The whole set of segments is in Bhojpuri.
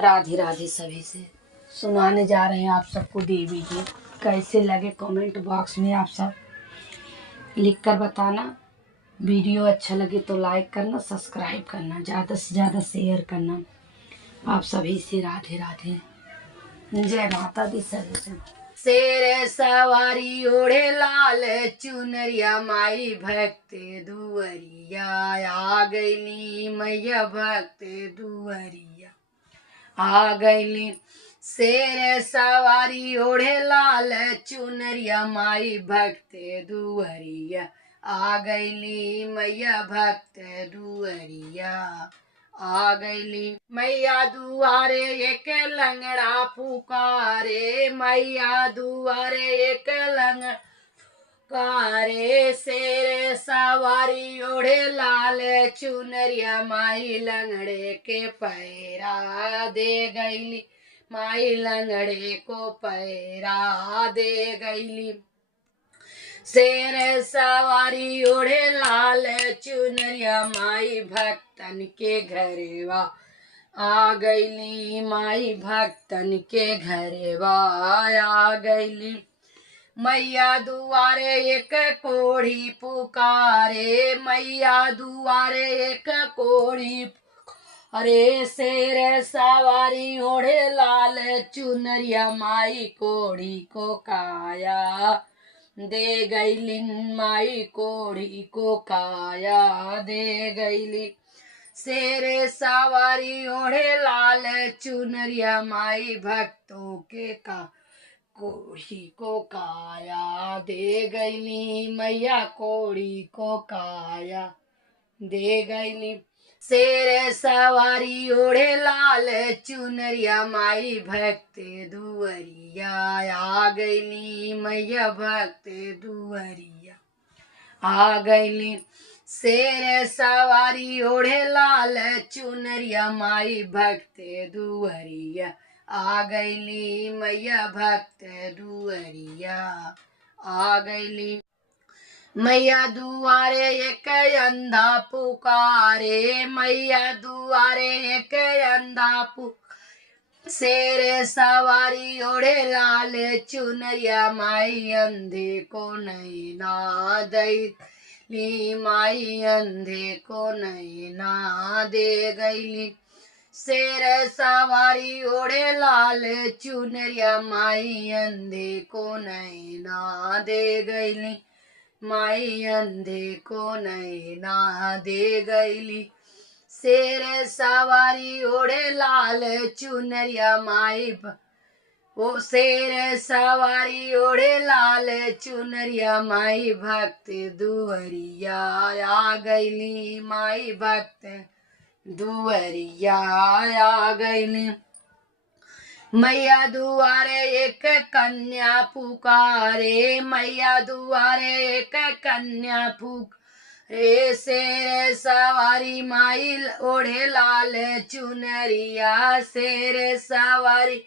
राधे राधे सभी से सुनाने जा रहे हैं आप सबको देवी गीत। कैसे लगे कमेंट बॉक्स में आप सब लिख कर बताना। वीडियो अच्छा लगे तो लाइक करना, सब्सक्राइब करना, ज़्यादा से ज़्यादा शेयर करना। आप सभी से राधे राधे, जय माता दी सभी से। शेर सवारी ओढ़े लाल चुनरिया, माई भक्त दुवरिया आ गईली, मैया भक्त दुवरिया आ गईली। शेर सवारी ओढ़े लाल चुनरिया, माई भक्त दुवरिया आ गईली, मैया भक्त दुवरिया आ गईली। मैया दुआरे एक लंगड़ा पुकारे, मैया दुआरे एक लंगड़ा पुकारे। शेर सवारी ओढ़े लाल चुनरिया, माई लंगड़े के पैरा दे गईली, माई लंगड़े को पैरा दे गईली। शेर सवारी ओढ़े लाल चुनरिया, माई भक्तन के घरेवा आ गईली, माई भक्तन के घरेवा आ गईली। मैया दुआरे एक कोढ़ी पुकारे, मैया दुआरे एक कोढ़ी पुकारे। शेर सवारी ओढ़े लाल चुनरिया, माई कोढ़ी को काया दे गईली, माई कोढ़ी को काया दे गईली। शेर सवारी ओढ़े लाल चुनरिया, माई भक्तों के का कोढ़ी को काया दे गईली, मैया कोढ़ी को काया दे गईली। शेर सवारी ओढ़े लाल चुनरिया, माई भक्त दुवरिया आ गईली, मैया भक्त दुवरिया आ गईली। शेर सवारी ओढ़े लाल चुनरिया, माई भक्त दुवरिया आ गईली, मैया भक्त दुवरिया आ गईली। मैया दुआरे एक अंधा पुकारे, मैया दुआरे एक अंधा पुकारे। शेर सवारी ओढ़े लाल चुनरिया, माई अंधे को नैना दैली, माई अंधे को नैना दे गईली। शेर सवारी ओढ़े लाल चुनरिया, माई अंधे को नैना दे गईली, माई अंधे को नैना दे गईली। शेर सवारी ओढ़े लाल चुनरिया, माई वो शेर सवारी ओढ़े लाल चुनरिया, माई भक्त दुवरिया आ गईली, माई भक्त दुवरिया आ गईली। मैया दुआरे एक कन्या पुकारे, मैया दुआरे एक कन्या पुकारे। शेर सवारी माई ओढ़े लाल चुनरिया, शेर सवारी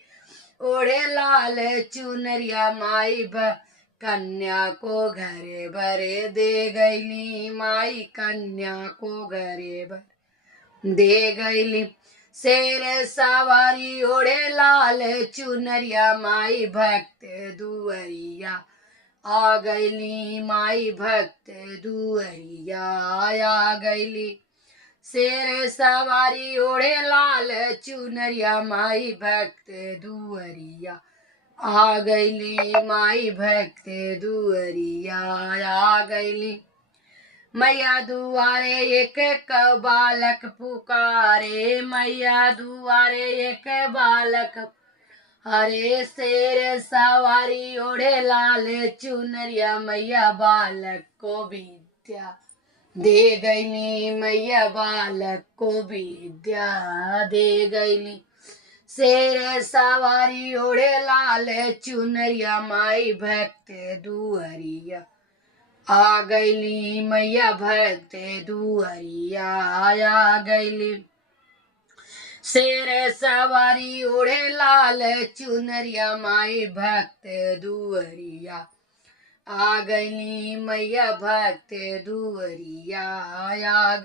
ओढ़े लाल चुनरिया, माई कन्या को घरे भरे दे गईली, माई कन्या को घरे भरे दे गईली। शेर सवारी ओढ़े लाल चुनरिया, माई भक्त दुवरिया आ गईली, माई भक्त दुवरिया आ गईली। शेर सवारी ओढ़े लाल चुनरिया, माई भक्त दुवरिया आ गईली, माई भक्त दुवरिया आ गईली। मैया दुआरे एक बालक पुकारे, मैया दुआरे एक बालक हरे। शेर सवारी ओढ़े लाल चुनरिया, मैया बालक को विद्या दे गईली, मैया बालक को विद्या दे गईली। शेर सवारी ओढ़े लाल चुनरिया, माई भक्त दुवरिया आ गईली, मैया भक्त दुवरिया आ गईली। शेर सवारी ओढ़े लाल चुनरिया, माई भक्त दुवरिया आ गईली, मैया भक्त दुवरिया आ